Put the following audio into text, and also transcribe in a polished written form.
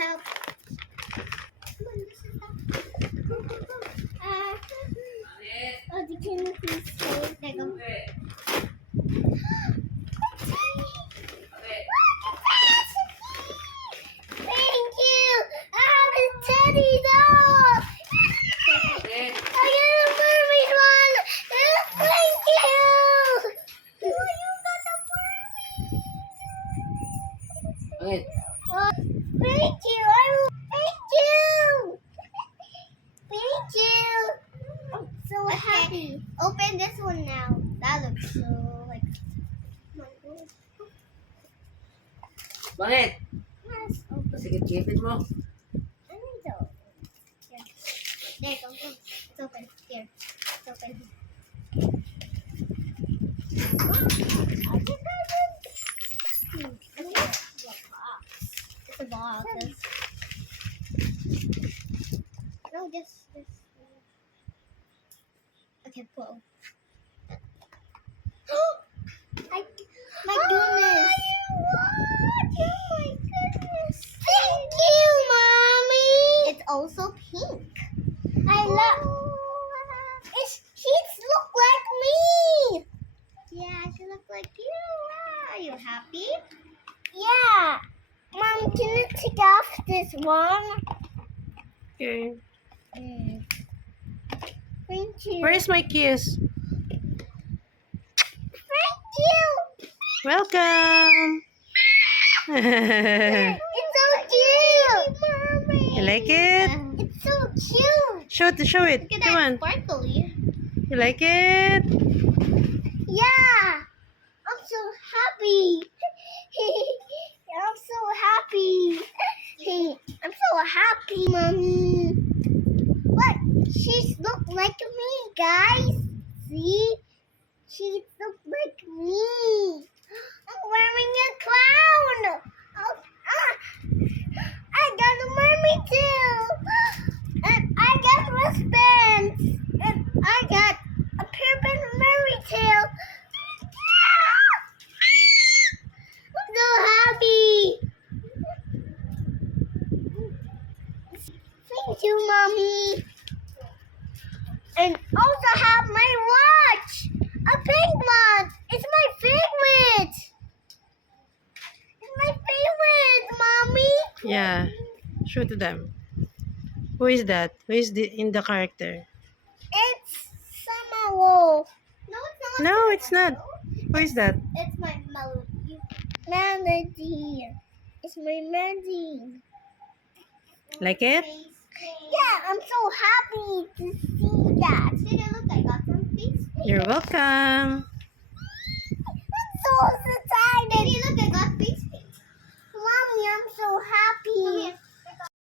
help. Oh, the can please save? There you go. Thank you. The teddy doll. I got a mermaid one. Thank you. Oh, you got a mermaid. Okay. Oh, thank you. Thank you. Thank you. I'm so happy. Open this one now. That looks so like. Oh my God. Bakit? Yes, open. Pasikip-kipit mo. I think so. Here. There you go. It's open. Here. It's open. It's a box. No, just. Okay, pull. My goodness. Oh my goodness. Thank you, Mommy. It's also pink. I love. She look like me. Yeah, she look like you. Are you happy? Yeah. Mom, can you take off this one? Okay. Thank you. Where's my kiss? Thank you. Welcome. It's so cute. You like it? It's so cute. Show it. Look at Come that on. sparkly. You like it? Yeah. I'm so happy. I'm so happy. I'm so happy, Mommy. What? She look like me, guys. See? She look like me. I'm wearing a crown. I got a mermaid too. And I got wristbands. And I got a purple mermaid tail. I'm so happy. Thank you, Mommy. And also have my watch. A pink one. It's my favorite. It's my favorite, Mommy. Yeah. Show to them. Who is that? Who is in the character? It's Samaro. No, it's not. No, it's not. Who is that? It's my melody. Melody. It's my melody. Like it? Yeah, I'm so happy to see that. Did it look? I got some face paint. You're welcome. I'm so excited. Baby, look